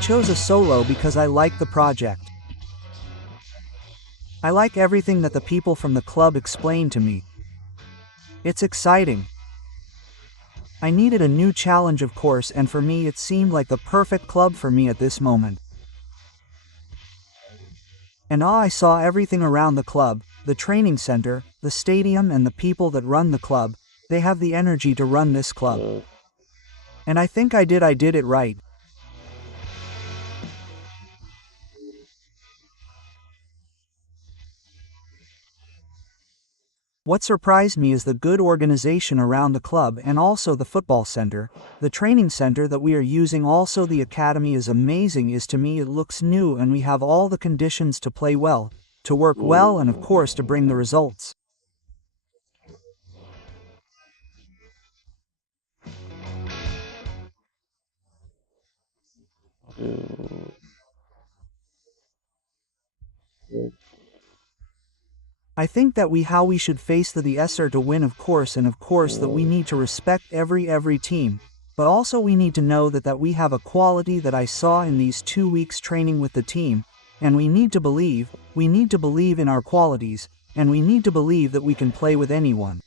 chose a solo because I like the project. I like everything that the people from the club explain to me. It's exciting. I needed a new challenge, of course, and for me it seemed like the perfect club for me at this moment. And I saw everything around the club, the training center, the stadium, and the people that run the club. They have the energy to run this club. And I think I did it right. What surprised me is the good organization around the club and also the football center, the training center that we are using, also the academy is amazing. To me it looks new and we have all the conditions to play well, to work well, and of course to bring the results. I think that how we should face the SR to win, of course, and of course that we need to respect every team, but also we need to know that we have a quality that I saw in these 2 weeks training with the team, and we need to believe in our qualities, and we need to believe that we can play with anyone.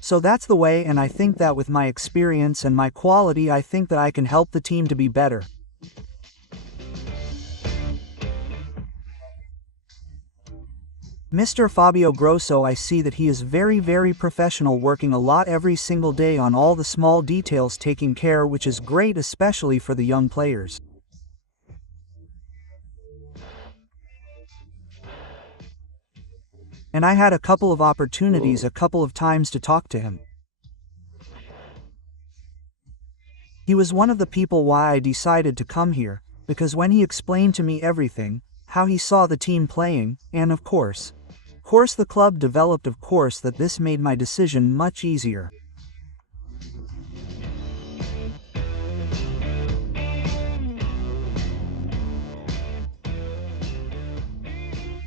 So that's the way, and I think that with my experience and my quality, I think that I can help the team to be better. Mr. Fabio Grosso, I see that he is very professional, working a lot every single day on all the small details, taking care, which is great, especially for the young players. And I had a couple of opportunities a couple of times to talk to him. He was one of the people why I decided to come here, because when he explained to me everything, how he saw the team playing, and of course the club developed, of course that this made my decision much easier.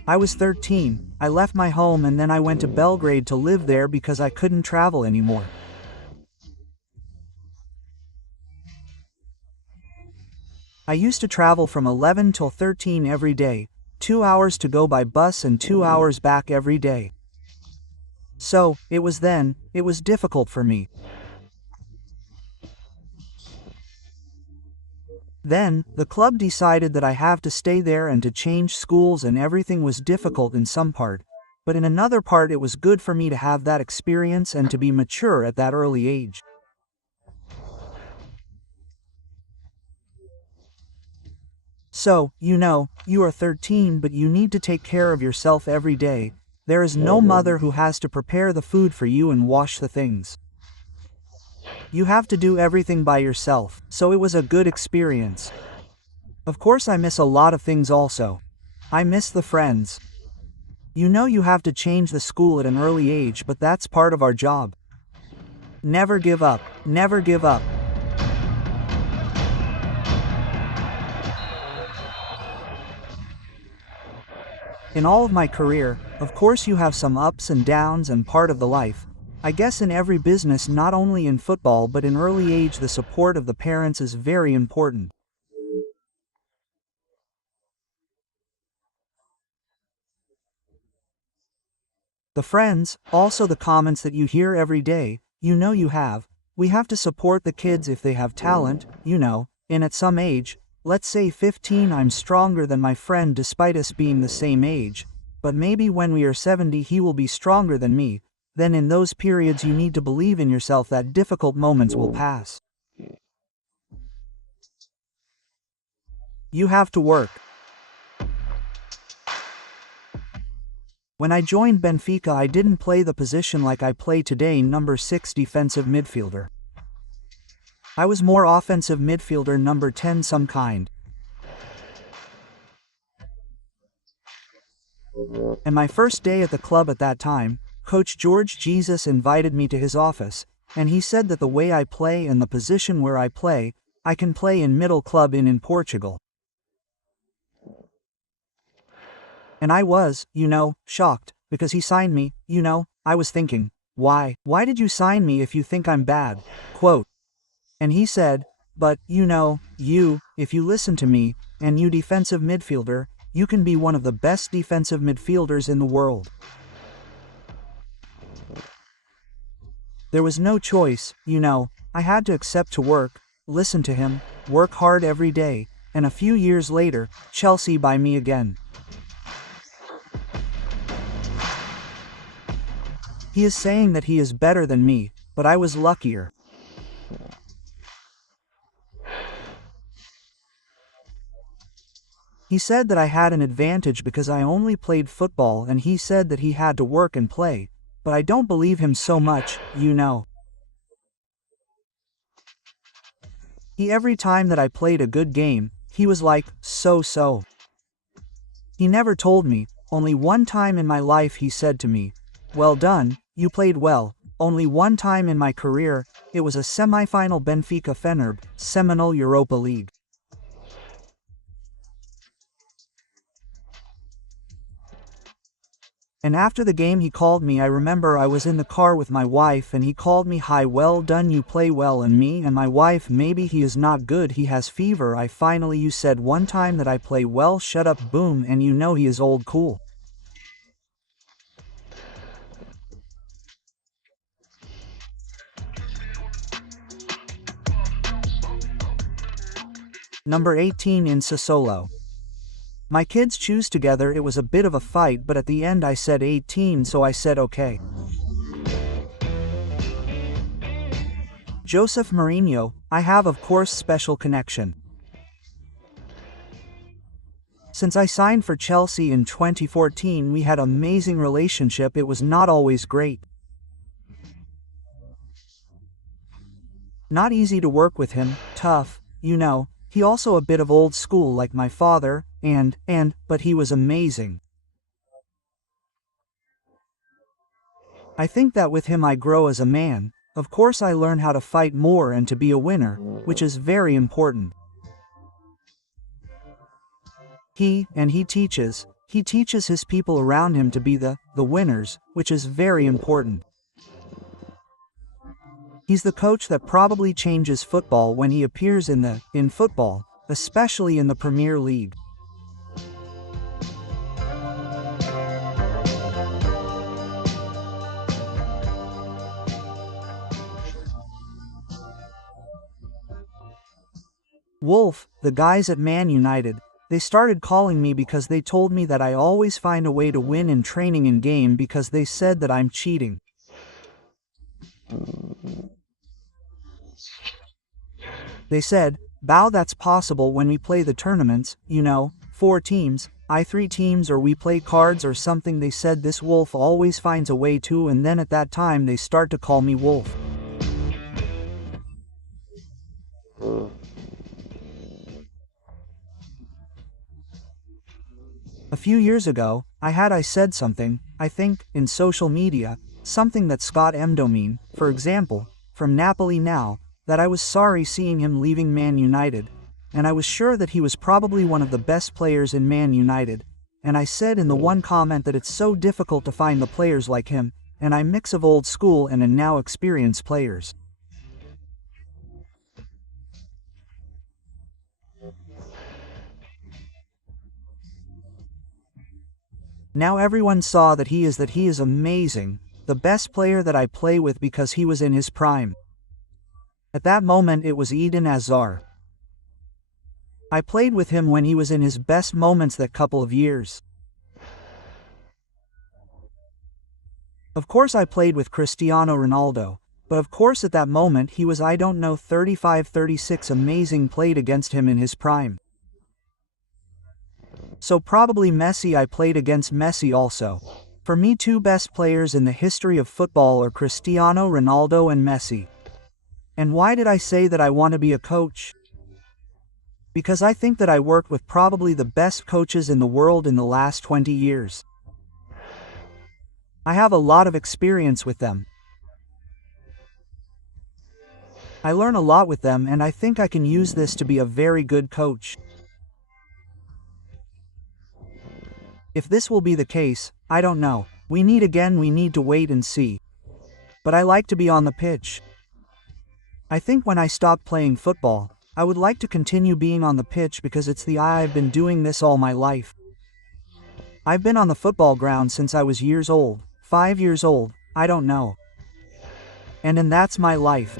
I was 13, I left my home and then I went to Belgrade to live there because I couldn't travel anymore. I used to travel from 11 till 13 every day, 2 hours to go by bus and 2 hours back every day. So, it was difficult for me. Then, the club decided that I have to stay there and to change schools, and everything was difficult in some part, but in another part it was good for me to have that experience and to be mature at that early age. So, you are 13 but you need to take care of yourself every day. There is no mother who has to prepare the food for you and wash the things. You have to do everything by yourself, so it was a good experience. Of course I miss a lot of things also. I miss the friends. You have to change the school at an early age, but that's part of our job. Never give up, never give up. In all of my career, of course you have some ups and downs and part of the life. I guess in every business, not only in football but in early age, the support of the parents is very important. The friends, also the comments that you hear every day, we have to support the kids if they have talent, and at some age, let's say 15, I'm stronger than my friend despite us being the same age, but maybe when we are 70 he will be stronger than me. Then in those periods you need to believe in yourself that difficult moments will pass. You have to work. When I joined Benfica I didn't play the position like I play today, number 6 defensive midfielder. I was more offensive midfielder, number 10 some kind. And my first day at the club at that time, Coach George Jesus invited me to his office, and he said that the way I play and the position where I play, I can play in middle club in Portugal. And I was, shocked. because he signed me, I was thinking, why did you sign me if you think I'm bad? Quote. And he said, but, if you listen to me, and you defensive midfielder, you can be one of the best defensive midfielders in the world. There was no choice, I had to accept to work, listen to him, work hard every day, and a few years later, Chelsea buy me again. He is saying that he is better than me, but I was luckier. He said that I had an advantage because I only played football, and he said that he had to work and play, but I don't believe him so much, Every time that I played a good game, he was like, so. He never told me, only one time in my life he said to me, well done, you played well. Only one time in my career, it was a semi-final Benfica Fenerb, Seminole Europa League. And after the game he called me. I remember I was in the car with my wife and he called me, hi, well done, you play well. And me and my wife, maybe he is not good, he has fever. You said one time that I play well, shut up, boom, and he is old cool. Number 18 in Sassuolo. My kids choose together. It was a bit of a fight, but at the end I said 18, so I said okay. Joseph Mourinho, I have of course special connection. Since I signed for Chelsea in 2014 we had amazing relationship. It was not always great. Not easy to work with him, tough, he also a bit of old school like my father, but he was amazing. I think that with him I grow as a man. Of course I learn how to fight more and to be a winner, which is very important. He teaches his people around him to be the winners, which is very important. He's the coach that probably changes football when he appears in football, especially in the Premier League. Wolf, the guys at Man United, they started calling me because they told me that I always find a way to win in training in game because they said that I'm cheating. They said, Bao, that's possible when we play the tournaments, 4 teams, 3 teams, or we play cards or something. They said this Wolf always finds a way to, and then at that time they start to call me Wolf. A few years ago, I said something, I think, in social media, something that Scott Mdomin, for example, from Napoli now, that I was sorry seeing him leaving Man United, and I was sure that he was probably one of the best players in Man United, and I said in the one comment that it's so difficult to find the players like him, and I mix of old school and now experienced players. Now everyone saw that he is amazing, the best player that I play with because he was in his prime. At that moment it was Eden Hazard. I played with him when he was in his best moments that couple of years. Of course I played with Cristiano Ronaldo, but of course at that moment he was 35, 36 amazing, played against him in his prime. So probably Messi, I played against Messi also. For me, 2 best players in the history of football are Cristiano Ronaldo and Messi. And why did I say that I want to be a coach? Because I think that I worked with probably the best coaches in the world in the last 20 years. I have a lot of experience with them. I learn a lot with them, and I think I can use this to be a very good coach. If this will be the case, I don't know. We need to wait and see. But I like to be on the pitch. I think when I stop playing football, I would like to continue being on the pitch because I've been doing this all my life. I've been on the football ground since I was years old, 5 years old, I don't know. And that's my life.